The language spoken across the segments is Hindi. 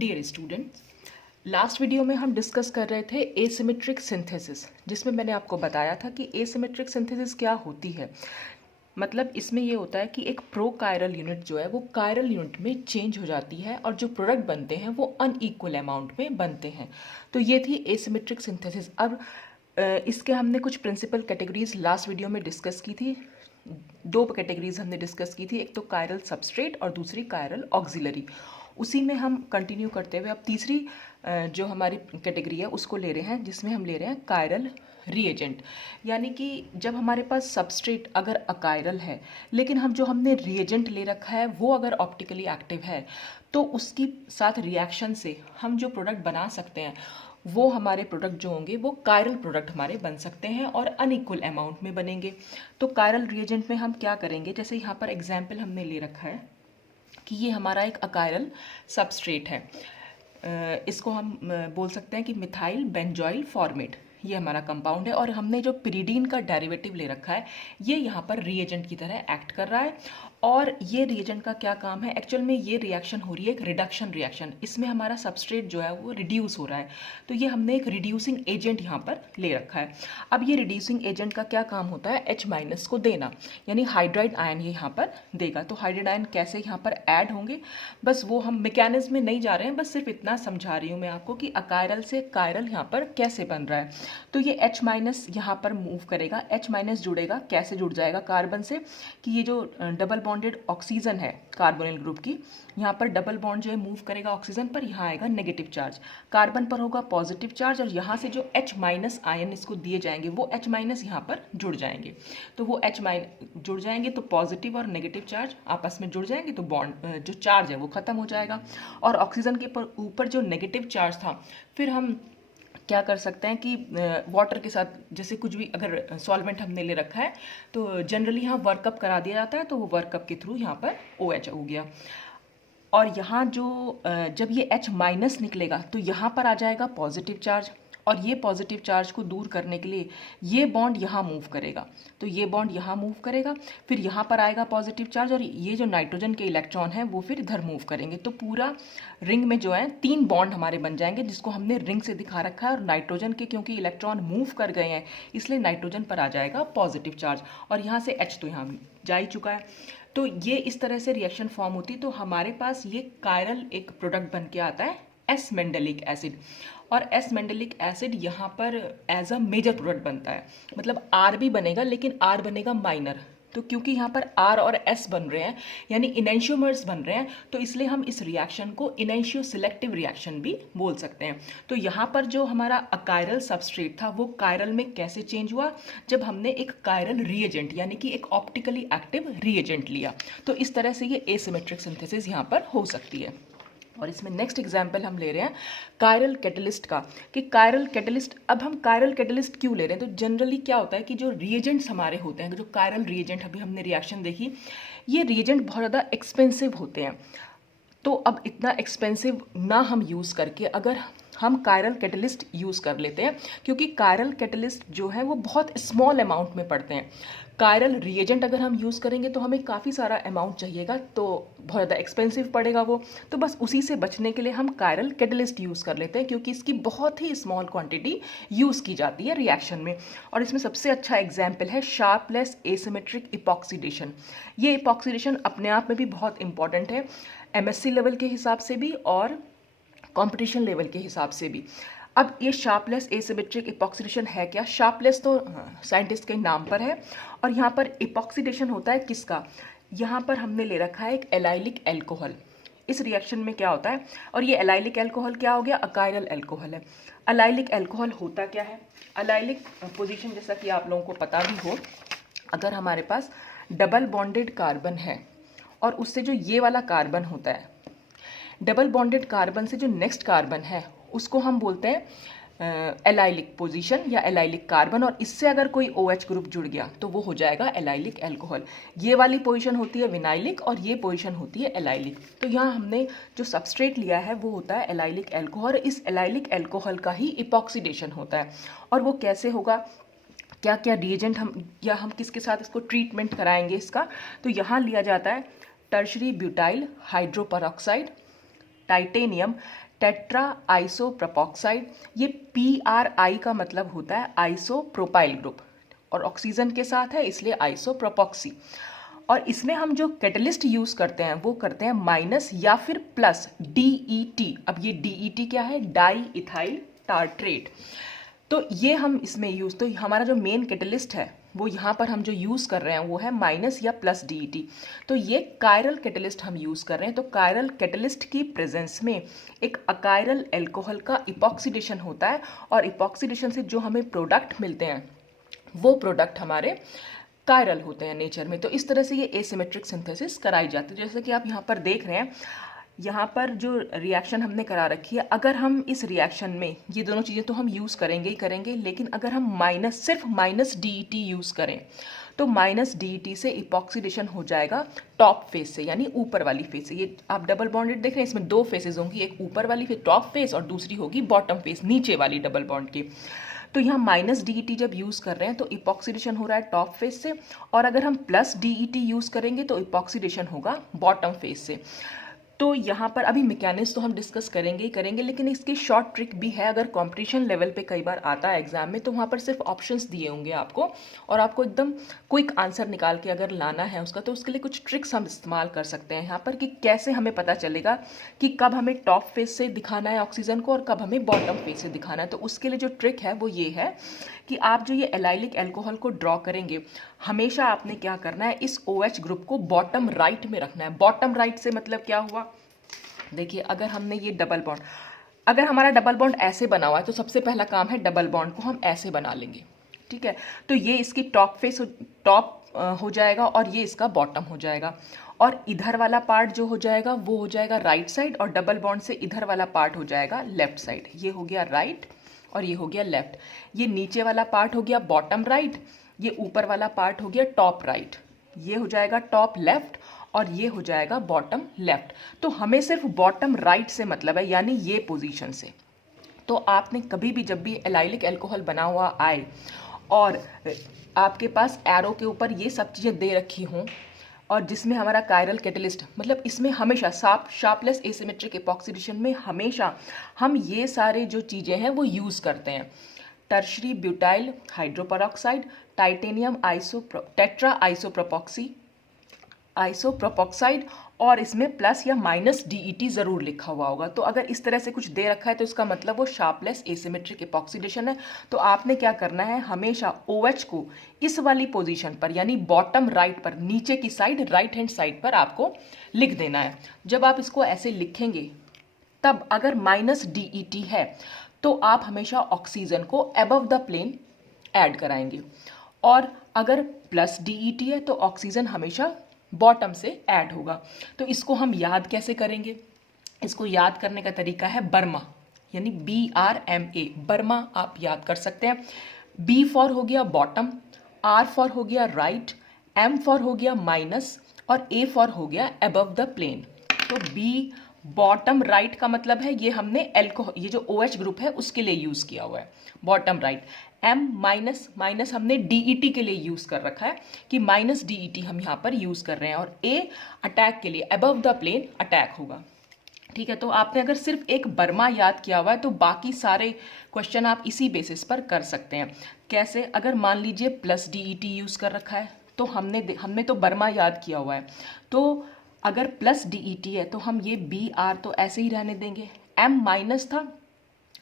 डियर स्टूडेंट्स, लास्ट वीडियो में हम डिस्कस कर रहे थे एसिमेट्रिक सिंथेसिस, जिसमें मैंने आपको बताया था कि एसिमेट्रिक सिंथेसिस क्या होती है। मतलब इसमें ये होता है कि एक प्रोकायरल यूनिट जो है वो कायरल यूनिट में चेंज हो जाती है और जो प्रोडक्ट बनते हैं वो अनइक्वल अमाउंट में बनते हैं। तो ये थी एसिमेट्रिक सिंथेसिस। अब इसके हमने कुछ प्रिंसिपल कैटेगरीज लास्ट वीडियो में डिस्कस की थी। दो कैटेगरीज हमने डिस्कस की थी, एक तो कायरल सबस्ट्रेट और दूसरी कायरल ऑक्सिलरी। उसी में हम कंटिन्यू करते हुए अब तीसरी जो हमारी कैटेगरी है उसको ले रहे हैं, जिसमें हम ले रहे हैं कायरल रिएजेंट। यानी कि जब हमारे पास सबस्ट्रेट अगर अकायरल है लेकिन हमने रिएजेंट ले रखा है वो अगर ऑप्टिकली एक्टिव है तो उसकी साथ रिएक्शन से हम जो प्रोडक्ट बना सकते हैं वो हमारे प्रोडक्ट जो होंगे वो कायरल प्रोडक्ट हमारे बन सकते हैं और अनइक्वल अमाउंट में बनेंगे। तो कायरल रिएजेंट में हम क्या करेंगे, जैसे यहाँ पर एग्जाम्पल हमने ले रखा है कि ये हमारा एक अकायरल सबस्ट्रेट है। इसको हम बोल सकते हैं कि मिथाइल बेंजॉइल फॉर्मेट, ये हमारा कंपाउंड है और हमने जो पिरिडीन का डेरिवेटिव ले रखा है ये यहाँ पर रिएजेंट की तरह एक्ट कर रहा है। और ये रिएजेंट का क्या काम है, एक्चुअल में ये रिएक्शन हो रही है एक रिडक्शन रिएक्शन, इसमें हमारा सबस्ट्रेट जो है वो रिड्यूस हो रहा है। तो ये हमने एक रिड्यूसिंग एजेंट यहाँ पर ले रखा है। अब ये रिड्यूसिंग एजेंट का क्या काम होता है, H- को देना, यानी हाइड्राइड आयन ये यहाँ पर देगा। तो हाइड्राइड आयन कैसे यहाँ पर ऐड होंगे, बस वो हम मैकेनिज्म में नहीं जा रहे हैं, बस सिर्फ इतना समझा रही हूँ मैं आपको कि अकायरल से कायरल यहाँ पर कैसे बन रहा है। तो ये H- यहाँ पर मूव करेगा, H- जुड़ेगा, कैसे जुड़ जाएगा कार्बन से कि ये जो डबल बॉन्डेड ऑक्सीजन है कार्बोनिल ग्रुप की, यहाँ पर डबल बॉन्ड जो है मूव करेगा ऑक्सीजन पर, यहाँ आएगा नेगेटिव चार्ज, कार्बन पर होगा पॉजिटिव चार्ज और यहाँ से जो H- आयन इसको दिए जाएंगे वो H- यहाँ पर जुड़ जाएंगे। तो वो H- जुड़ जाएंगे तो पॉजिटिव और नेगेटिव चार्ज आपस में जुड़ जाएंगे तो बॉन्ड जो चार्ज है वो खत्म हो जाएगा। और ऑक्सीजन के ऊपर जो नेगेटिव चार्ज था फिर हम क्या कर सकते हैं कि वाटर के साथ जैसे कुछ भी अगर सॉल्वेंट हमने ले रखा है तो जनरली यहाँ वर्कअप करा दिया जाता है, तो वो वर्कअप के थ्रू यहाँ पर OH हो गया। और यहाँ जो जब ये H- निकलेगा तो यहाँ पर आ जाएगा पॉजिटिव चार्ज और ये पॉजिटिव चार्ज को दूर करने के लिए ये बॉन्ड यहाँ मूव करेगा, तो ये बॉन्ड यहाँ मूव करेगा, फिर यहाँ पर आएगा पॉजिटिव चार्ज और ये जो नाइट्रोजन के इलेक्ट्रॉन हैं वो फिर इधर मूव करेंगे। तो पूरा रिंग में जो है 3 बॉन्ड हमारे बन जाएंगे, जिसको हमने रिंग से दिखा रखा है। और नाइट्रोजन के क्योंकि इलेक्ट्रॉन मूव कर गए हैं इसलिए नाइट्रोजन पर आ जाएगा पॉजिटिव चार्ज और यहाँ से H तो यहाँ जा ही चुका है। तो ये इस तरह से रिएक्शन फॉर्म होती है। तो हमारे पास ये कायरल एक प्रोडक्ट बन के आता है एस मेंडेलिक एसिड, और एस मेंडेलिक एसिड यहाँ पर एज अ मेजर प्रोडक्ट बनता है। मतलब आर भी बनेगा लेकिन आर बनेगा माइनर। तो क्योंकि यहाँ पर आर और एस बन रहे हैं यानी इनेंशियोमर्स बन रहे हैं, तो इसलिए हम इस रिएक्शन को इनेंशियो सिलेक्टिव रिएक्शन भी बोल सकते हैं। तो यहाँ पर जो हमारा अकायरल सबस्ट्रेट था वो कायरल में कैसे चेंज हुआ, जब हमने एक कायरल रिएजेंट यानी कि एक ऑप्टिकली एक्टिव रिएजेंट लिया। तो इस तरह से ये एसिमेट्रिक सिंथेसिस यहाँ पर हो सकती है। और इसमें नेक्स्ट एग्जाम्पल हम ले रहे हैं कायरल कैटलिस्ट का, कि कायरल कैटलिस्ट, अब हम कायरल कैटलिस्ट क्यों ले रहे हैं, तो जनरली क्या होता है कि जो रिएजेंट्स हमारे होते हैं, जो कायरल रिएजेंट अभी हमने रिएक्शन देखी, ये रिएजेंट बहुत ज़्यादा एक्सपेंसिव होते हैं। तो अब इतना एक्सपेंसिव ना हम यूज़ करके अगर हम कायरल कैटलिस्ट यूज़ कर लेते हैं, क्योंकि कायरल कैटलिस्ट जो है वो बहुत स्मॉल अमाउंट में पड़ते हैं। कायरल रिएजेंट अगर हम यूज़ करेंगे तो हमें काफ़ी सारा अमाउंट चाहिएगा, तो बहुत ज़्यादा एक्सपेंसिव पड़ेगा वो। तो बस उसी से बचने के लिए हम कायरल कैटलिस्ट यूज़ कर लेते हैं, क्योंकि इसकी बहुत ही स्मॉल क्वांटिटी यूज़ की जाती है रिएक्शन में। और इसमें सबसे अच्छा एग्जाम्पल है शार्पलेस एसिमेट्रिक इपॉक्सीडेशन। ये इपॉक्सीडेशन अपने आप में भी बहुत इंपॉर्टेंट है, MSc लेवल के हिसाब से भी और कंपटीशन लेवल के हिसाब से भी। अब ये शार्पलेस एसिमेट्रिक इपॉक्सीडेशन है क्या, शार्पलेस तो साइंटिस्ट के नाम पर है, और यहाँ पर इपॉक्सीडेशन होता है किसका, यहाँ पर हमने ले रखा है एक एलाइलिक एल्कोहल। इस रिएक्शन में क्या होता है, और ये एलाइलिक एल्कोहल क्या हो गया, अकायरल एल्कोहल है। एलाइलिक एल्कोहल होता क्या है, एलाइलिक पोजीशन जैसा कि आप लोगों को पता भी हो, अगर हमारे पास डबल बॉन्डेड कार्बन है और उससे जो ये वाला कार्बन होता है, डबल बॉन्डेड कार्बन से जो नेक्स्ट कार्बन है उसको हम बोलते हैं एलाइलिक पोजीशन या एलाइलिक कार्बन, और इससे अगर कोई OH ग्रुप जुड़ गया तो वो हो जाएगा एलाइलिक एल्कोहल। ये वाली पोजीशन होती है विनाइलिक और ये पोजीशन होती है एलाइलिक। तो यहाँ हमने जो सबस्ट्रेट लिया है वो होता है एलाइलिक एल्कोहल। इस एलाइलिक एल्कोहल का ही इपॉक्सीडेशन होता है। और वो कैसे होगा, क्या क्या रिएजेंट हम किसके साथ इसको ट्रीटमेंट कराएंगे इसका, तो यहाँ लिया जाता है tertiary butyl hydroperoxide, titanium tetra isopropoxide. ये PRI का मतलब होता है आइसोप्रोपाइल ग्रुप, और ऑक्सीजन के साथ है इसलिए आइसोप्रोपोक्सी। और इसमें हम जो कैटलिस्ट यूज करते हैं वो करते हैं माइनस या फिर प्लस DET। अब ये DET क्या है? Di ethyl tartrate. तो ये हम इसमें यूज, तो हमारा जो मेन कैटलिस्ट है वो यहाँ पर हम जो यूज कर रहे हैं वो है माइनस या प्लस DET। तो ये कायरल कैटलिस्ट हम यूज कर रहे हैं। तो कायरल कैटलिस्ट की प्रेजेंस में एक अकायरल एल्कोहल का इपॉक्सीडेशन होता है, और इपॉक्सीडेशन से जो हमें प्रोडक्ट मिलते हैं वो प्रोडक्ट हमारे कायरल होते हैं नेचर में। तो इस तरह से ये एसिमेट्रिक सिंथेसिस कराई जाती है। जैसे कि आप यहाँ पर देख रहे हैं, यहाँ पर जो रिएक्शन हमने करा रखी है, अगर हम इस रिएक्शन में ये दोनों चीज़ें तो हम यूज़ करेंगे ही करेंगे, लेकिन अगर हम सिर्फ माइनस DET यूज़ करें तो माइनस DET से इपॉक्सीडेशन हो जाएगा टॉप फेस से, यानी ऊपर वाली फेस से। ये आप डबल बॉन्डेड देख रहे हैं, इसमें दो फेसेस होंगी, एक ऊपर वाली फेस टॉप फेस और दूसरी होगी बॉटम फेस, नीचे वाली डबल बॉन्ड की। तो यहाँ माइनस DET जब यूज़ कर रहे हैं तो इपॉक्सीडेशन हो रहा है टॉप फेस से, और अगर हम प्लस DET यूज़ करेंगे तो इपॉक्सीडेशन होगा बॉटम फेस से। तो यहाँ पर अभी मैकेनिक्स तो हम डिस्कस करेंगे ही करेंगे, लेकिन इसकी शॉर्ट ट्रिक भी है। अगर कंपटीशन लेवल पे कई बार आता है एग्जाम में, तो वहाँ पर सिर्फ ऑप्शंस दिए होंगे आपको, और आपको एकदम क्विक आंसर निकाल के अगर लाना है उसका, तो उसके लिए कुछ ट्रिक्स हम इस्तेमाल कर सकते हैं यहाँ पर कि कैसे हमें पता चलेगा कि कब हमें टॉप फेस से दिखाना है ऑक्सीजन को और कब हमें बॉटम फेस से दिखाना है। तो उसके लिए जो ट्रिक है वो ये है कि आप जो ये एलाइलिक एल्कोहल को ड्रॉ करेंगे, हमेशा आपने क्या करना है, इस OH ग्रुप को बॉटम राइट में रखना है। बॉटम राइट से मतलब क्या हुआ? देखिए, अगर हमने ये डबल बॉन्ड, अगर हमारा डबल बॉन्ड ऐसे बना हुआ है तो सबसे पहला काम है डबल बॉन्ड को हम ऐसे बना लेंगे, ठीक है। तो ये इसकी टॉप हो जाएगा और ये इसका बॉटम हो जाएगा, और इधर वाला पार्ट जो हो जाएगा वो हो जाएगा राइट साइड, और डबल बॉन्ड से इधर वाला पार्ट हो जाएगा लेफ्ट साइड। ये हो गया राइट और ये हो गया लेफ्ट। ये नीचे वाला पार्ट हो गया बॉटम राइट, ये ऊपर वाला पार्ट हो गया टॉप राइट। ये हो जाएगा टॉप लेफ्ट और ये हो जाएगा बॉटम लेफ्ट। तो हमें सिर्फ बॉटम राइट से मतलब है, यानी ये पोजीशन से। तो आपने कभी भी जब भी एलाइलिक एल्कोहल बना हुआ आए और आपके पास एरो के ऊपर ये सब चीज़ें दे रखी हों, और जिसमें हमारा कायरल कैटलिस्ट, मतलब इसमें हमेशा शार्पलेस एसिमेट्रिक इपॉक्सीडेशन में हमेशा हम ये सारे जो चीज़ें हैं वो यूज़ करते हैं। Tertiary butyl hydroperoxide, titanium tetra आइसोप्रोपोक्साइड, और इसमें प्लस या माइनस DET ज़रूर लिखा हुआ होगा। तो अगर इस तरह से कुछ दे रखा है तो इसका मतलब वो शार्पलेस एसिमेट्रिक इपॉक्सीडेशन है। तो आपने क्या करना है, हमेशा OH को इस वाली पोजीशन पर, यानी बॉटम राइट पर, नीचे की साइड, राइट हैंड साइड पर आपको लिख देना है। जब आप इसको ऐसे लिखेंगे, तब अगर माइनस DET है तो आप हमेशा ऑक्सीजन को अबव द प्लेन ऐड कराएंगे, और अगर प्लस DET है तो ऑक्सीजन हमेशा बॉटम से ऐड होगा। तो इसको हम याद कैसे करेंगे? इसको याद करने का तरीका है बर्मा, यानी BRMA, बर्मा आप याद कर सकते हैं। B फॉर हो गया बॉटम, R फॉर हो गया राइट, M फॉर हो गया माइनस, और A फॉर हो गया अबव द प्लेन। तो B बॉटम राइट का मतलब है ये हमने ये जो OH ग्रुप है उसके लिए यूज किया हुआ है, बॉटम राइट। M माइनस हमने DET के लिए यूज कर रखा है कि माइनस DET हम यहाँ पर यूज कर रहे हैं, और A अटैक के लिए अबव द प्लेन अटैक होगा, ठीक है। तो आपने अगर सिर्फ एक बर्मा याद किया हुआ है तो बाकी सारे क्वेश्चन आप इसी बेसिस पर कर सकते हैं। कैसे? अगर मान लीजिए प्लस DET यूज कर रखा है तो हमने तो बर्मा याद किया हुआ है, तो अगर प्लस DET है तो हम ये BR तो ऐसे ही रहने देंगे। M माइनस था,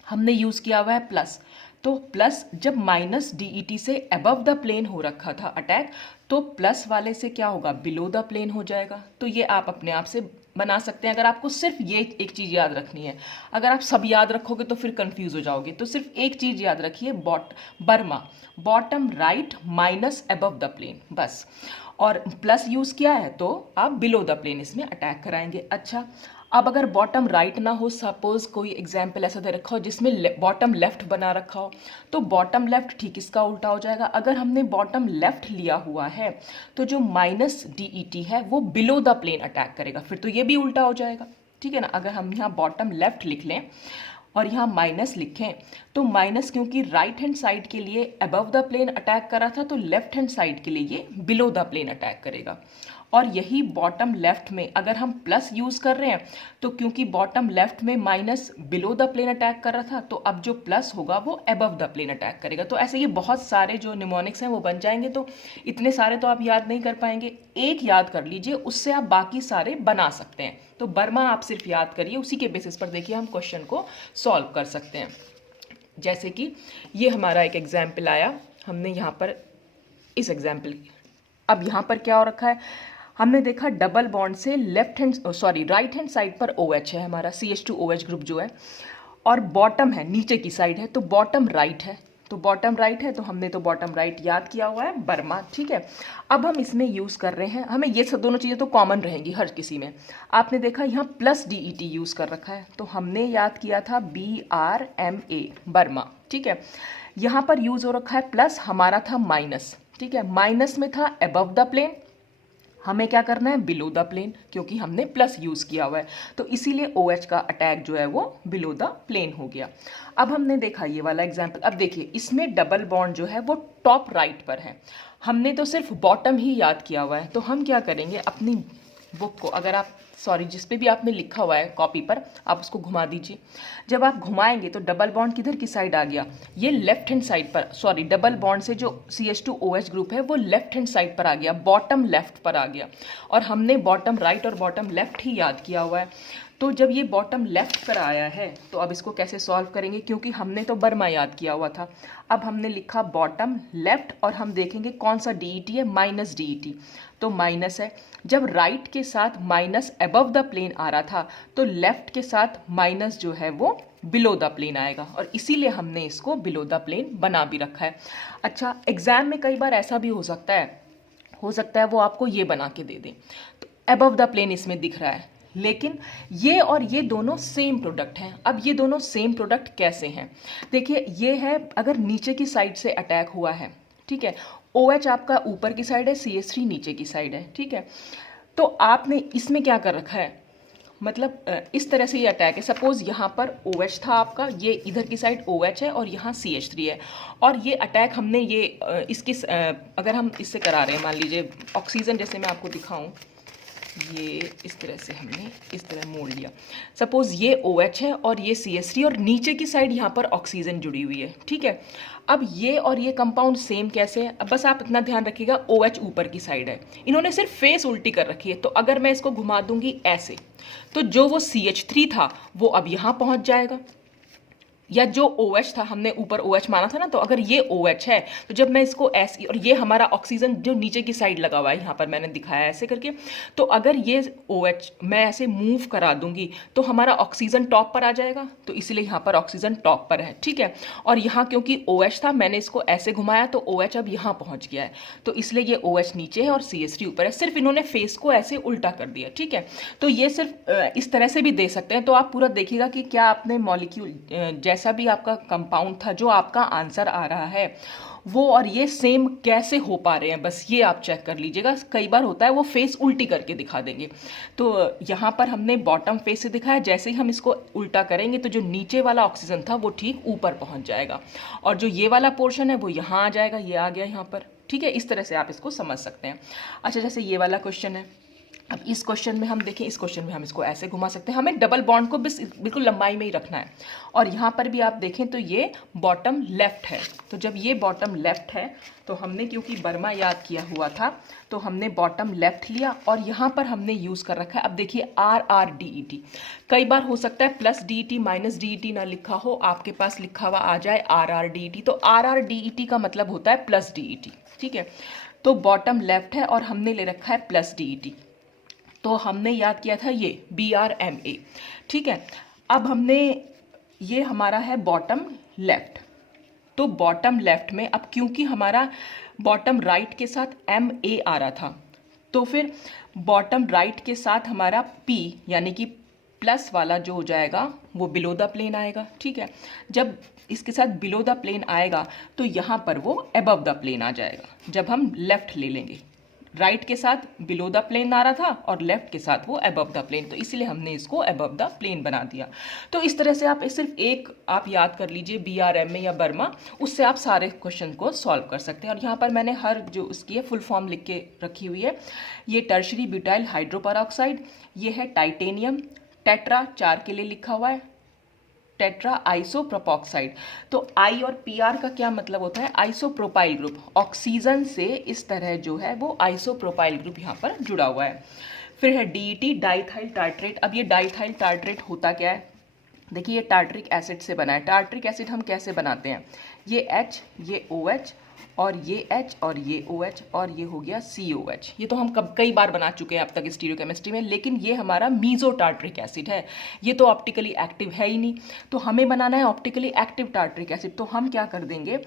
हमने यूज किया हुआ है प्लस, तो प्लस जब माइनस DET से अबव द प्लेन हो रखा था अटैक, तो प्लस वाले से क्या होगा, बिलो द प्लेन हो जाएगा। तो ये आप अपने आप से बना सकते हैं अगर आपको सिर्फ ये एक चीज़ याद रखनी है। अगर आप सब याद रखोगे तो फिर कंफ्यूज हो जाओगे। तो सिर्फ एक चीज़ याद रखिए, बर्मा bottom right minus above the plane, बस। और प्लस यूज़ किया है तो आप बिलो द प्लेन इसमें अटैक कराएंगे। अच्छा, अब अगर बॉटम राइट ना हो, सपोज कोई एग्जाम्पल ऐसा दे रखा हो जिसमें बॉटम लेफ्ट बना रखा हो, तो बॉटम लेफ्ट ठीक इसका उल्टा हो जाएगा। अगर हमने बॉटम लेफ्ट लिया हुआ है तो जो माइनस DET है वो बिलो द प्लेन अटैक करेगा, फिर तो ये भी उल्टा हो जाएगा, ठीक है ना। अगर हम यहाँ बॉटम लेफ्ट लिख लें और यहाँ माइनस लिखें, तो माइनस क्योंकि राइट हैंड साइड के लिए अबव द प्लेन अटैक करा था, तो लेफ्ट हैंड साइड के लिए ये बिलो द प्लेन अटैक करेगा। और यही बॉटम लेफ्ट में अगर हम प्लस यूज़ कर रहे हैं तो क्योंकि बॉटम लेफ्ट में minus below the plane attack कर रहा था, तो अब जो प्लस होगा वो अबव द प्लेन अटैक करेगा। तो ऐसे ये बहुत सारे जो निमोनिक्स हैं वो बन जाएंगे। तो इतने सारे तो आप याद नहीं कर पाएंगे, एक याद कर लीजिए, उससे आप बाकी सारे बना सकते हैं। तो बर्मा आप सिर्फ याद करिए, उसी के बेसिस पर देखिए हम क्वेश्चन को सॉल्व कर सकते हैं। जैसे कि ये हमारा एक एग्जाम्पल आया, हमने यहाँ पर इस एग्जाम्पल, अब यहाँ पर क्या हो रखा है, हमने देखा डबल बॉन्ड से राइट हैंड साइड पर OH है हमारा CH2OH ग्रुप जो है, और बॉटम है नीचे की साइड है, तो बॉटम राइट है, तो बॉटम राइट है, तो हमने तो बॉटम राइट याद किया हुआ है, बर्मा। ठीक है, अब हम इसमें यूज़ कर रहे हैं, हमें ये सब दोनों चीज़ें तो कॉमन रहेंगी हर किसी में। आपने देखा यहाँ प्लस DET यूज़ कर रखा है, तो हमने याद किया था BRMA, बर्मा। ठीक है, यहाँ पर यूज़ हो रखा है प्लस, हमारा था माइनस। ठीक है, माइनस में था अबव द प्लेन, हमें क्या करना है बिलो द प्लेन, क्योंकि हमने प्लस यूज़ किया हुआ है, तो इसीलिए OH का अटैक जो है वो बिलो द प्लेन हो गया। अब हमने देखा ये वाला एग्जाम्पल, अब देखिए इसमें डबल बॉन्ड जो है वो टॉप राइट पर है, हमने तो सिर्फ बॉटम ही याद किया हुआ है। तो हम क्या करेंगे, अपनी बुक को अगर आप जिस पे भी आपने लिखा हुआ है कॉपी पर, आप उसको घुमा दीजिए। जब आप घुमाएंगे तो डबल बॉन्ड किधर की साइड आ गया, ये लेफ्ट हैंड साइड पर, डबल बॉन्ड से जो CH2OH ग्रुप है वो लेफ्ट हैंड साइड पर आ गया, बॉटम लेफ्ट पर आ गया, और हमने बॉटम राइट और बॉटम लेफ्ट ही याद किया हुआ है। तो जब ये बॉटम लेफ्ट पर आया है तो अब इसको कैसे सॉल्व करेंगे, क्योंकि हमने तो बर्मा याद किया हुआ था। अब हमने लिखा बॉटम लेफ्ट, और हम देखेंगे कौन सा DET है, माइनस DET, तो माइनस है। जब राइट के साथ माइनस अबव द प्लेन आ रहा था, तो लेफ्ट के साथ माइनस जो है वो बिलो द प्लेन आएगा, और इसीलिए हमने इसको बिलो द प्लेन बना भी रखा है। अच्छा, एग्जाम में कई बार ऐसा भी हो सकता है वो आपको ये बना के दे दें, तो अबव द प्लेन इसमें दिख रहा है, लेकिन ये और ये दोनों सेम प्रोडक्ट हैं। अब ये दोनों सेम प्रोडक्ट कैसे हैं, देखिए ये है अगर नीचे की साइड से अटैक हुआ है, ठीक है, OH आपका ऊपर की साइड है, CH3 नीचे की साइड है। ठीक है, तो आपने इसमें क्या कर रखा है, मतलब इस तरह से ये अटैक है, सपोज यहाँ पर OH था आपका, ये इधर की साइड OH है और यहाँ CH3 है, और ये अटैक हमने ये इसकी अगर हम इससे करा रहे हैं, मान लीजिए ऑक्सीजन, जैसे मैं आपको दिखाऊं, ये इस तरह से हमने इस तरह मोड़ लिया, सपोज ये OH है और ये CH3, और नीचे की साइड यहाँ पर ऑक्सीजन जुड़ी हुई है। ठीक है, अब ये और ये कंपाउंड सेम कैसे है, अब बस आप इतना ध्यान रखिएगा, OH ऊपर की साइड है, इन्होंने सिर्फ फेस उल्टी कर रखी है, तो अगर मैं इसको घुमा दूंगी ऐसे, तो जो वो CH3 था वो अब यहाँ पहुँच जाएगा, या जो OH था, हमने ऊपर OH माना था ना, तो अगर ये OH है तो जब मैं इसको ऐसे, और ये हमारा ऑक्सीजन जो नीचे की साइड लगा हुआ है, यहाँ पर मैंने दिखाया ऐसे करके, तो अगर ये OH मैं ऐसे मूव करा दूंगी तो हमारा ऑक्सीजन टॉप पर आ जाएगा, तो इसलिए यहाँ पर ऑक्सीजन टॉप पर है। ठीक है, और यहाँ क्योंकि OH था, मैंने इसको ऐसे घुमाया तो OH अब यहाँ पहुँच गया है, तो इसलिए ये OH नीचे है और CH3 ऊपर है, सिर्फ इन्होंने फेस को ऐसे उल्टा कर दिया। ठीक है, तो ये सिर्फ इस तरह से भी दे सकते हैं। तो आप पूरा देखिएगा कि क्या आपने मॉलिक्यूल जैसा भी आपका कंपाउंड था, जो आपका आंसर आ रहा है वो और ये सेम कैसे हो पा रहे हैं, बस ये आप चेक कर लीजिएगा। कई बार होता है वो फेस उल्टी करके दिखा देंगे, तो यहाँ पर हमने बॉटम फेस से दिखाया, जैसे ही हम इसको उल्टा करेंगे तो जो नीचे वाला ऑक्सीजन था वो ठीक ऊपर पहुँच जाएगा, और जो ये वाला पोर्शन है वो यहाँ आ जाएगा, ये आ गया यहाँ पर। ठीक है, इस तरह से आप इसको समझ सकते हैं। अच्छा, जैसे ये वाला क्वेश्चन है, अब इस क्वेश्चन में हम देखें, इस क्वेश्चन में हम इसको ऐसे घुमा सकते हैं, हमें डबल बॉन्ड को बिल्कुल लंबाई में ही रखना है, और यहाँ पर भी आप देखें तो ये बॉटम लेफ्ट है, तो जब ये बॉटम लेफ्ट है तो हमने क्योंकि बर्मा याद किया हुआ था तो हमने बॉटम लेफ्ट लिया, और यहाँ पर हमने यूज़ कर रखा है, अब देखिए RRDET, कई बार हो सकता है प्लस DET माइनस DET ना लिखा हो, आपके पास लिखा हुआ आ जाए RRDET, तो RRDET का मतलब होता है प्लस DET। ठीक है, तो बॉटम लेफ्ट है और हमने ले रखा है प्लस DET, तो हमने याद किया था ये BRMA। ठीक है, अब हमने ये हमारा है बॉटम लेफ्ट, तो बॉटम लेफ्ट में अब क्योंकि हमारा बॉटम राइट के साथ MA आ रहा था, तो फिर बॉटम राइट के साथ हमारा P यानी कि प्लस वाला जो हो जाएगा वो बिलो द प्लेन आएगा। ठीक है, जब इसके साथ बिलो द प्लेन आएगा तो यहाँ पर वो अबव द प्लेन आ जाएगा, जब हम लेफ्ट ले लेंगे। राइट के साथ बिलो द प्लेन आ रहा था और लेफ्ट के साथ वो अबव द प्लेन, तो इसलिए हमने इसको अबव द प्लेन बना दिया। तो इस तरह से आप सिर्फ एक आप याद कर लीजिए BRM में या बर्मा, उससे आप सारे क्वेश्चन को सॉल्व कर सकते हैं। और यहाँ पर मैंने हर जो उसकी है फुल फॉर्म लिख के रखी हुई है। ये टर्शरी ब्यूटाइल हाइड्रोपेरोक्साइड, ये है टाइटेनियम, टेट्रा 4 के लिए लिखा हुआ है, टेट्रा आइसोप्रोपोक्साइड। तो आई और PR का क्या मतलब होता है, आइसोप्रोपाइल ग्रुप, ऑक्सीजन से इस तरह जो है वो आइसोप्रोपाइल ग्रुप यहाँ पर जुड़ा हुआ है। फिर है DET डाइथाइल टार्ट्रेट। अब ये डाइथाइल टार्ट्रेट होता क्या है, देखिए ये टार्ट्रिक एसिड से बना है। टार्ट्रिक एसिड हम कैसे बनाते हैं, ये H, ये OH और ये H और ये OH और ये हो गया COH। ये तो हम कई बार बना चुके हैं अब तक स्टीरियोकेमिस्ट्री में, लेकिन ये हमारा मीजो टार्ट्रिक एसिड है, ये तो ऑप्टिकली एक्टिव है ही नहीं। तो हमें बनाना है ऑप्टिकली एक्टिव टार्ट्रिक एसिड, तो हम क्या कर देंगे,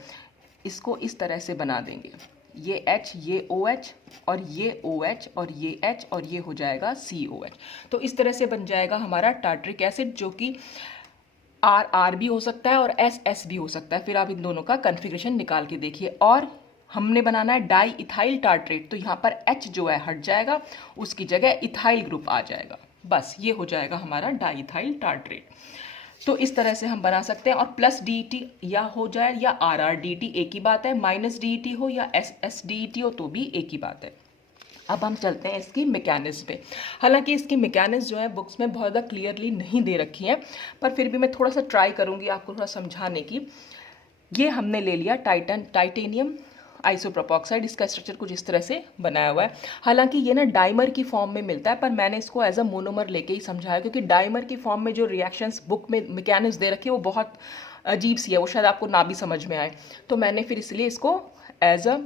इसको इस तरह से बना देंगे, ये H, ये OH और ये OH और ये H और ये हो जाएगा COH। तो इस तरह से बन जाएगा हमारा टार्ट्रिक एसिड, जो कि RR भी हो सकता है और SS भी हो सकता है। फिर आप इन दोनों का कन्फिग्रेशन निकाल के देखिए। और हमने बनाना है डाई इथाइल टार्ट्रेट, तो यहाँ पर H जो है हट जाएगा, उसकी जगह इथाइल ग्रुप आ जाएगा, बस ये हो जाएगा हमारा डाई इथाइल टार्ट्रेट। तो इस तरह से हम बना सकते हैं। और प्लस DET या हो जाए या RRDET एक ही बात है, माइनस DET हो या SSDET हो तो भी एक ही बात है। अब हम चलते हैं इसकी मैकेनिज्म पे। हालांकि इसकी मैकेनिज्म जो है बुक्स में बहुत ज़्यादा क्लियरली नहीं दे रखी है, पर फिर भी मैं थोड़ा सा ट्राई करूंगी आपको थोड़ा समझाने की। ये हमने ले लिया टाइटेनियम आइसोप्रोपोक्साइड, इसका स्ट्रक्चर कुछ इस तरह से बनाया हुआ है। हालांकि ये ना डाइमर की फॉर्म में मिलता है, पर मैंने इसको एज अ मोनोमर लेके ही समझाया, क्योंकि डाइमर की फॉर्म में जो रिएक्शंस बुक में मैकेनिज्म दे रखी है वो बहुत अजीब सी है, वो शायद आपको ना भी समझ में आए, तो मैंने फिर इसलिए इसको एज अ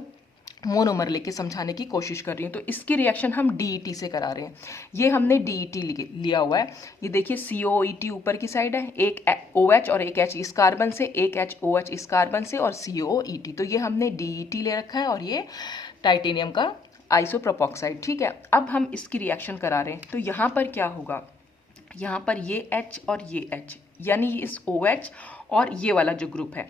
मोनोमर लेके समझाने की कोशिश कर रही हूँ। तो इसकी रिएक्शन हम DET से करा रहे हैं। ये हमने DET लिया हुआ है, ये देखिए COET ऊपर की साइड है, एक OH और एक H इस कार्बन से, एक HOH इस कार्बन से और COET, तो ये हमने DET ले रखा है और ये टाइटेनियम का आइसोप्रोपोक्साइड। ठीक है, अब हम इसकी रिएक्शन करा रहे हैं। तो यहाँ पर क्या होगा, यहाँ पर ये H और ये H, यानी इस OH और ये वाला जो ग्रुप है,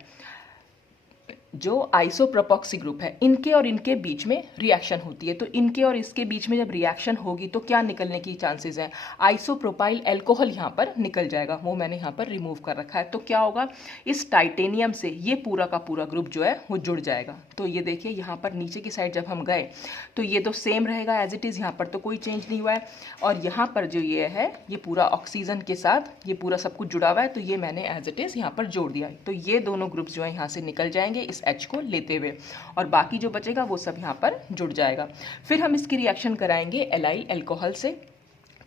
जो आइसोप्रोपोक्सी ग्रुप है, इनके और इनके बीच में रिएक्शन होती है। तो इनके और इसके बीच में जब रिएक्शन होगी तो क्या निकलने की चांसेस हैं, आइसोप्रोपाइल अल्कोहल यहाँ पर निकल जाएगा, वो मैंने यहाँ पर रिमूव कर रखा है। तो क्या होगा, इस टाइटेनियम से ये पूरा का पूरा ग्रुप जो है वो जुड़ जाएगा। तो ये देखिए यहाँ पर नीचे की साइड जब हम गए तो ये तो सेम रहेगा एज इट इज़, यहाँ पर तो कोई चेंज नहीं हुआ है। और यहाँ पर जो ये है ये पूरा ऑक्सीजन के साथ ये पूरा सब कुछ जुड़ा हुआ है, तो ये मैंने एज इट इज़ यहाँ पर जोड़ दिया। तो ये दोनों ग्रुप्स जो है यहाँ से निकल जाएंगे इस H को लेते हुए, और बाकी जो बचेगा वो सब यहाँ पर जुड़ जाएगा। फिर हम इसकी रिएक्शन कराएंगे एलाइल अल्कोहल से।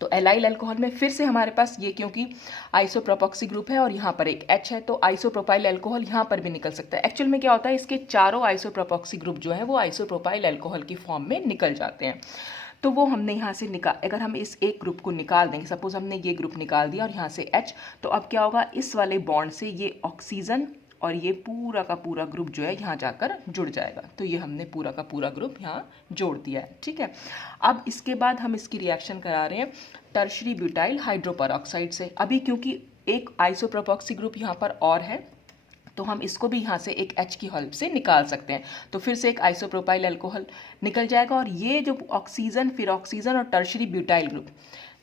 तो एलाइल अल्कोहल में फिर से हमारे पास ये, क्योंकि आइसोप्रोपोक्सी ग्रुप है और यहाँ पर एक H है, तो आइसोप्रोपाइल अल्कोहल यहाँ पर भी निकल सकता है। एक्चुअल में क्या होता है, इसके चारों आइसोप्रोपोक्सी ग्रुप जो है वो आइसोप्रोपाइल अल्कोहल की फॉर्म में निकल जाते हैं। तो वो हमने यहाँ से अगर हम इस एक ग्रुप को निकाल देंगे, सपोज हमने ये ग्रुप निकाल दिया और यहाँ से H, तो अब क्या होगा, इस वाले बॉन्ड से ये ऑक्सीजन और ये पूरा का पूरा ग्रुप जो है यहाँ जाकर जुड़ जाएगा। तो ये हमने पूरा का पूरा ग्रुप यहाँ जोड़ दिया है। ठीक है, अब इसके बाद हम इसकी रिएक्शन करा रहे हैं टर्शरी ब्यूटाइल हाइड्रोपेरोक्साइड से। अभी क्योंकि एक आइसोप्रोपोक्सी ग्रुप यहाँ पर और है, तो हम इसको भी यहाँ से एक H की हेल्प से निकाल सकते हैं। तो फिर से एक आइसोप्रोपाइल अल्कोहल निकल जाएगा और ये जो ऑक्सीजन, फिर ऑक्सीजन और टर्शरी ब्यूटाइल ग्रुप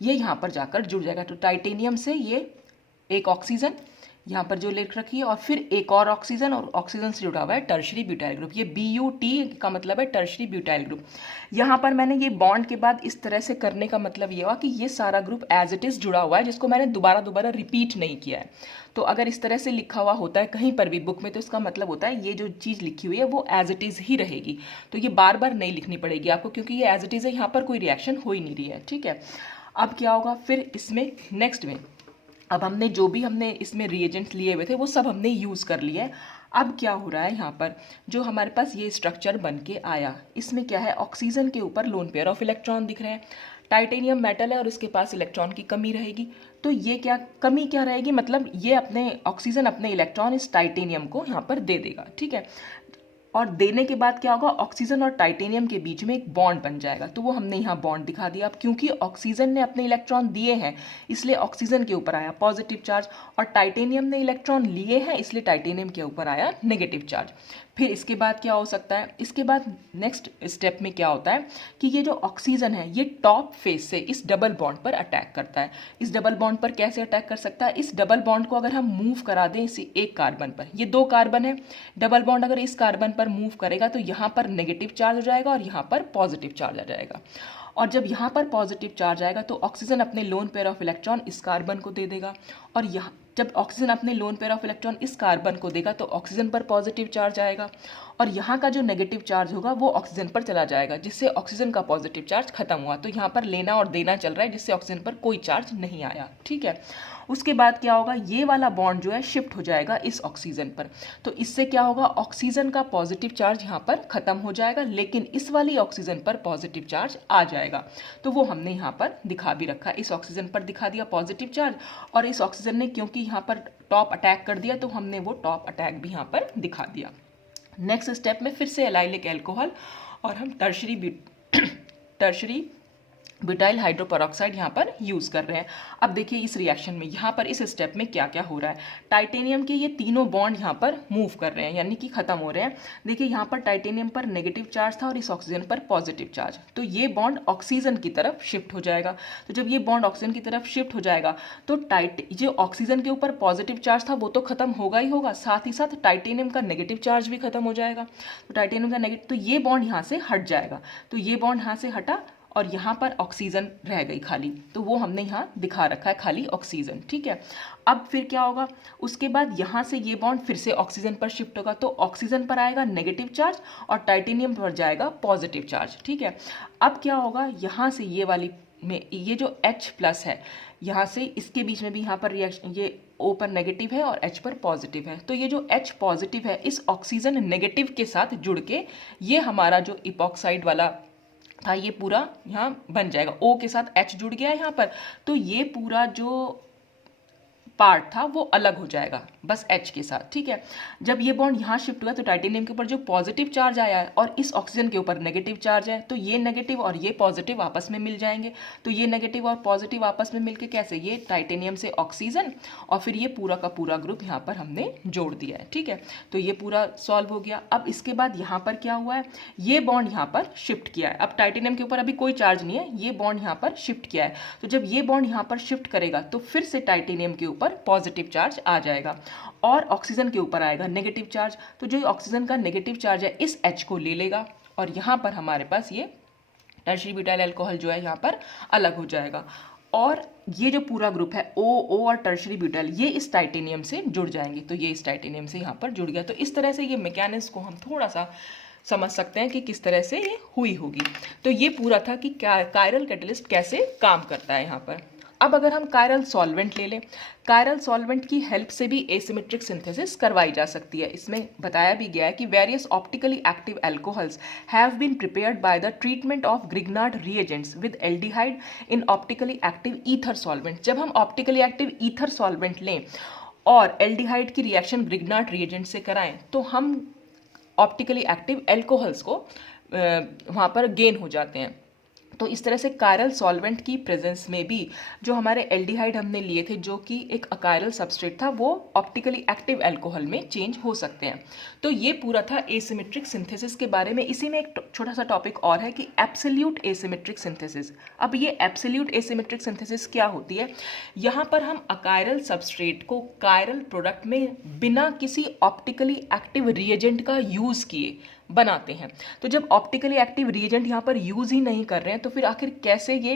ये यहाँ पर जाकर जुड़ जाएगा। तो टाइटेनियम से ये एक ऑक्सीजन यहाँ पर जो लिख रखी है और फिर एक और ऑक्सीजन, और ऑक्सीजन से जुड़ा हुआ है टर्शरी ब्यूटाइल ग्रुप। ये BUT का मतलब है टर्शरी ब्यूटाइल ग्रुप। यहाँ पर मैंने ये बॉन्ड के बाद इस तरह से करने का मतलब ये हुआ कि ये सारा ग्रुप एज इट इज़ जुड़ा हुआ है, जिसको मैंने दोबारा रिपीट नहीं किया है। तो अगर इस तरह से लिखा हुआ होता है कहीं पर भी बुक में, तो इसका मतलब होता है ये जो चीज़ लिखी हुई है वो एज इट इज़ ही रहेगी। तो ये बार बार नहीं लिखनी पड़ेगी आपको, क्योंकि ये एज इट इज़ है, यहाँ पर कोई रिएक्शन हो ही नहीं रही है। ठीक है, अब क्या होगा, फिर इसमें नेक्स्ट में अब हमने जो भी हमने इसमें रिएजेंट्स लिए हुए थे वो सब हमने यूज़ कर लिए हैं। अब क्या हो रहा है, यहाँ पर जो हमारे पास ये स्ट्रक्चर बन के आया, इसमें क्या है, ऑक्सीजन के ऊपर लोन पेयर ऑफ इलेक्ट्रॉन दिख रहे हैं। टाइटेनियम मेटल है और इसके पास इलेक्ट्रॉन की कमी रहेगी। तो ये क्या कमी क्या रहेगी, मतलब ये अपने ऑक्सीजन अपने इलेक्ट्रॉन इस टाइटेनियम को यहाँ पर दे देगा। ठीक है, और देने के बाद क्या होगा, ऑक्सीजन और टाइटेनियम के बीच में एक बॉन्ड बन जाएगा। तो वो हमने यहाँ बॉन्ड दिखा दिया। अब क्योंकि ऑक्सीजन ने अपने इलेक्ट्रॉन दिए हैं इसलिए ऑक्सीजन के ऊपर आया पॉजिटिव चार्ज, और टाइटेनियम ने इलेक्ट्रॉन लिए हैं इसलिए टाइटेनियम के ऊपर आया नेगेटिव चार्ज। फिर इसके बाद क्या हो सकता है, इसके बाद नेक्स्ट स्टेप में क्या होता है कि ये जो ऑक्सीजन है ये टॉप फेस से इस डबल बॉन्ड पर अटैक करता है। इस डबल बॉन्ड पर कैसे अटैक कर सकता है, इस डबल बॉन्ड को अगर हम मूव करा दें इसी एक कार्बन पर, ये 2 कार्बन है, डबल बॉन्ड अगर इस कार्बन पर मूव करेगा तो यहाँ पर नेगेटिव चार्ज हो जाएगा और यहाँ पर पॉजिटिव चार्ज आ जाएगा। और जब यहाँ पर पॉजिटिव चार्ज आएगा तो ऑक्सीजन अपने लोन पेयर ऑफ इलेक्ट्रॉन इस कार्बन को दे देगा, और यहाँ जब ऑक्सीजन अपने लोन पेयर ऑफ इलेक्ट्रॉन इस कार्बन को देगा तो ऑक्सीजन पर पॉजिटिव चार्ज आएगा, और यहाँ का जो नेगेटिव चार्ज होगा वो ऑक्सीजन पर चला जाएगा, जिससे ऑक्सीजन का पॉजिटिव चार्ज खत्म हुआ। तो यहाँ पर लेना और देना चल रहा है, जिससे ऑक्सीजन पर कोई चार्ज नहीं आया। ठीक है, उसके बाद क्या होगा, ये वाला बॉन्ड जो है शिफ्ट हो जाएगा इस ऑक्सीजन पर। तो इससे क्या होगा, ऑक्सीजन का पॉजिटिव चार्ज यहाँ पर खत्म हो जाएगा, लेकिन इस वाली ऑक्सीजन पर पॉजिटिव चार्ज आ जाएगा। तो वो हमने यहाँ पर दिखा भी रखा, इस ऑक्सीजन पर दिखा दिया पॉजिटिव चार्ज, और इस ऑक्सीजन ने क्योंकि यहाँ पर टॉप अटैक कर दिया तो हमने वो टॉप अटैक भी यहाँ पर दिखा दिया। नेक्स्ट स्टेप में फिर से एलाइलिक एल्कोहल और हम टर्शरी ब्यूटाइल हाइड्रोपेरोक्साइड यहाँ पर यूज़ कर रहे हैं। अब देखिए इस रिएक्शन में यहाँ पर इस स्टेप में क्या क्या हो रहा है, टाइटेनियम के ये तीनों बॉन्ड यहाँ पर मूव कर रहे हैं, यानी कि खत्म हो रहे हैं। देखिए यहाँ पर टाइटेनियम पर नेगेटिव चार्ज था और इस ऑक्सीजन पर पॉजिटिव चार्ज, तो ये बॉन्ड ऑक्सीजन की तरफ शिफ्ट हो जाएगा। तो जब ये बॉन्ड ऑक्सीजन की तरफ शिफ्ट हो जाएगा तो जो ऑक्सीजन के ऊपर पॉजिटिव चार्ज था वो तो खत्म होगा ही होगा, साथ ही साथ टाइटेनियम का नेगेटिव चार्ज भी खत्म हो जाएगा। तो टाइटेनियम का नेगेटिव, तो ये बॉन्ड यहाँ से हट जाएगा, तो ये बॉन्ड यहाँ से हटा और यहाँ पर ऑक्सीजन रह गई खाली, तो वो हमने यहाँ दिखा रखा है खाली ऑक्सीजन। ठीक है, अब फिर क्या होगा, उसके बाद यहाँ से ये बॉन्ड फिर से ऑक्सीजन पर शिफ्ट होगा, तो ऑक्सीजन पर आएगा नेगेटिव चार्ज और टाइटेनियम पर जाएगा पॉजिटिव चार्ज। ठीक है, अब क्या होगा, यहाँ से ये वाली में ये जो H+ है, यहाँ से इसके बीच में भी यहाँ पर रिएक्शन, ये O पर नेगेटिव है और H पर पॉजिटिव है, तो ये जो H पॉजिटिव है इस ऑक्सीजन नेगेटिव के साथ जुड़ के ये हमारा जो इपॉक्साइड वाला था ये पूरा यहाँ बन जाएगा, O के साथ H जुड़ गया है यहाँ पर, तो ये पूरा जो पार्ट था वो अलग हो जाएगा बस H के साथ। ठीक है, जब ये बॉन्ड यहाँ शिफ्ट हुआ तो टाइटेनियम के ऊपर जो पॉजिटिव चार्ज आया है और इस ऑक्सीजन के ऊपर नेगेटिव चार्ज है, तो ये नेगेटिव और ये पॉजिटिव आपस में मिल जाएंगे। तो ये नेगेटिव और पॉजिटिव आपस में मिलके कैसे, ये टाइटेनियम से ऑक्सीजन और फिर ये पूरा का पूरा ग्रुप यहाँ पर हमने जोड़ दिया है। ठीक है, तो ये पूरा सॉल्व हो गया। अब इसके बाद यहाँ पर क्या हुआ है, ये बॉन्ड यहाँ पर शिफ्ट किया है, अब टाइटेनियम के ऊपर अभी कोई चार्ज नहीं है, ये बॉन्ड यहाँ पर शिफ्ट किया है, तो जब ये बॉन्ड यहाँ पर शिफ्ट करेगा तो फिर से टाइटेनियम के ऊपर पॉजिटिव चार्ज आ जाएगा और ऑक्सीजन के ऊपर आएगा नेगेटिव चार्ज, तो जो ऑक्सीजन का नेगेटिव चार्ज है इस H को ले लेगा और यहाँ पर हमारे पास ये टर्शरी ब्यूटाइल अल्कोहल जो है यहाँ पर अलग हो जाएगा, और ये जो पूरा ग्रुप है O और टर्शरी ब्यूटाइल ये इस टाइटेनियम से जुड़ जाएंगे, तो ये इस टाइटेनियम से यहाँ पर जुड़ गया। तो इस तरह से ये मैकेनिज्म को हम थोड़ा सा समझ सकते हैं कि किस तरह से ये हुई होगी। तो ये पूरा था कि कायरल कैटलिस्ट कैसे काम करता है यहाँ पर। अब अगर हम कायरल सॉल्वेंट ले लें, कायरल सॉल्वेंट की हेल्प से भी एसिमेट्रिक सिंथेसिस करवाई जा सकती है। इसमें बताया भी गया है कि various optically active alcohols have been prepared by the treatment of Grignard reagents with aldehyde in optically active ether solvent. जब हम ऑप्टिकली एक्टिव ईथर सॉल्वेंट लें और एल्डिहाइड की रिएक्शन ग्रिग्नार्ड रिएजेंट से कराएं तो हम ऑप्टिकली एक्टिव एल्कोहल्स को वहाँ पर गेन हो जाते हैं। तो इस तरह से कायरल सॉल्वेंट की प्रेजेंस में भी जो हमारे एल्डिहाइड हमने लिए थे जो कि एक अकायरल सबस्ट्रेट था वो ऑप्टिकली एक्टिव अल्कोहल में चेंज हो सकते हैं। तो ये पूरा था एसिमेट्रिक सिंथेसिस के बारे में। इसी में एक छोटा सा टॉपिक और है कि एब्सोल्यूट एसिमेट्रिक सिंथेसिस। अब ये एब्सोल्यूट एसिमेट्रिक सिंथेसिस क्या होती है, यहाँ पर हम अकायरल सबस्ट्रेट को कायरल प्रोडक्ट में बिना किसी ऑप्टिकली एक्टिव रिएजेंट का यूज़ किए बनाते हैं। तो जब ऑप्टिकली एक्टिव रिएजेंट यहाँ पर यूज़ ही नहीं कर रहे हैं तो फिर आखिर कैसे ये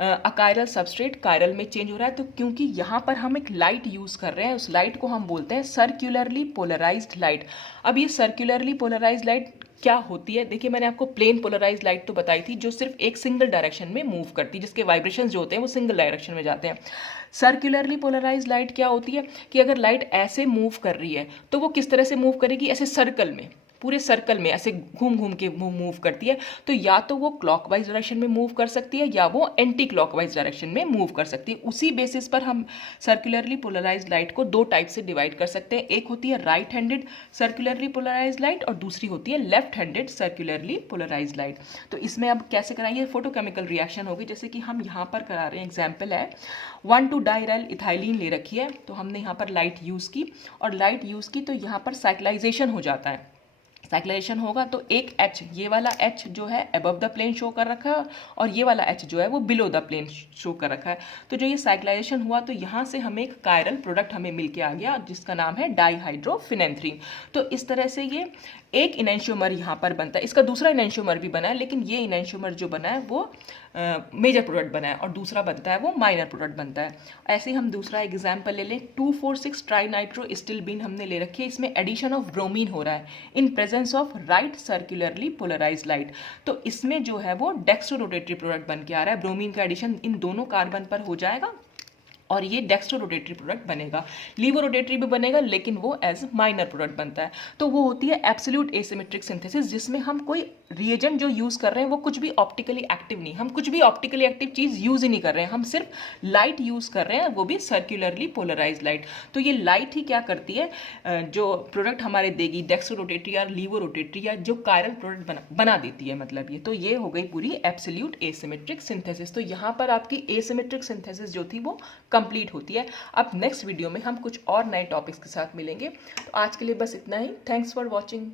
अकायरल सबस्ट्रेट कायरल में चेंज हो रहा है, तो क्योंकि यहाँ पर हम एक लाइट यूज़ कर रहे हैं, उस लाइट को हम बोलते हैं सर्कुलरली पोलराइज्ड लाइट। अब ये सर्कुलरली पोलराइज्ड लाइट क्या होती है, देखिए मैंने आपको प्लेन पोलराइज्ड लाइट तो बताई थी जो सिर्फ एक सिंगल डायरेक्शन में मूव करती है, जिसके वाइब्रेशंस जो होते हैं वो सिंगल डायरेक्शन में जाते हैं। सर्कुलरली पोलराइज्ड लाइट क्या होती है कि अगर लाइट ऐसे मूव कर रही है तो वो किस तरह से मूव करेगी, ऐसे सर्कल में, पूरे सर्कल में ऐसे घूम घूम के मूव करती है। तो या तो वो क्लॉकवाइज डायरेक्शन में मूव कर सकती है या वो एंटी क्लॉकवाइज डायरेक्शन में मूव कर सकती है। उसी बेसिस पर हम सर्कुलरली पोलराइज्ड लाइट को दो टाइप से डिवाइड कर सकते हैं। एक होती है right handed circularly polarised light और दूसरी होती है left handed circularly polarised light. तो इसमें अब कैसे कराएंगे, फोटोकेमिकल रिएक्शन होगी, जैसे कि हम यहाँ पर करा रहे हैं। एग्जाम्पल है 1,2-डायराइल इथाइलिन ले रखी है, तो हमने यहाँ पर लाइट यूज़ की और लाइट यूज़ की तो यहाँ पर साइक्लाइजेशन हो जाता है। साइक्लाइजेशन होगा तो एक H, ये वाला H जो है अबव द प्लेन शो कर रखा है और ये वाला H जो है वो बिलो द प्लेन शो कर रखा है। तो जो ये साइक्लाइजेशन हुआ तो यहाँ से हमें एक कायरल प्रोडक्ट हमें मिल के आ गया जिसका नाम है डाईहाइड्रोफिनेंथ्रीन। तो इस तरह से ये एक इनैंशियोमर यहाँ पर बनता है, इसका दूसरा इनैंशियोमर भी बना है, लेकिन ये इनैंशियोमर जो बना है वो मेजर प्रोडक्ट बना है और दूसरा बनता है वो माइनर प्रोडक्ट बनता है। ऐसे ही हम दूसरा एग्जाम्पल ले लें, 2,4,6 ट्राइनाइट्रो स्टिलबीन हमने ले रखी है, इसमें एडिशन ऑफ ब्रोमीन हो रहा है in presence of right circularly polarise light. तो इसमें जो है वो डेक्स्ट्रोरोटेटरी प्रोडक्ट बन के आ रहा है, ब्रोमीन का एडिशन इन दोनों कार्बन पर हो जाएगा और ये डेक्स्ट्रोरोटेटरी प्रोडक्ट बनेगा। लीवोरोटेटरी भी बनेगा लेकिन वो एज माइनर प्रोडक्ट बनता है। तो वो होती है एब्सोल्यूट एसिमेट्रिक सिंथेसिस, जिसमें हम कोई रिएजेंट जो यूज़ कर रहे हैं वो कुछ भी ऑप्टिकली एक्टिव नहीं, हम कुछ भी ऑप्टिकली एक्टिव चीज़ यूज़ ही नहीं कर रहे हैं, हम सिर्फ लाइट यूज़ कर रहे हैं, वो भी सर्कुलरली पोलराइज लाइट। तो ये लाइट ही क्या करती है, जो प्रोडक्ट हमारे देगी डेक्स्ट्रोरोटेटरी या लीवोरोटेटरी या जो कायरल प्रोडक्ट बना देती है, मतलब ये। तो ये हो गई पूरी एब्सोल्यूट एसिमेट्रिक सिंथेसिस। तो यहाँ पर आपकी एसिमेट्रिक सिंथेसिस जो थी वो कंप्लीट होती है। अब नेक्स्ट वीडियो में हम कुछ और नए टॉपिक्स के साथ मिलेंगे। तो आज के लिए बस इतना ही। Thanks for watching.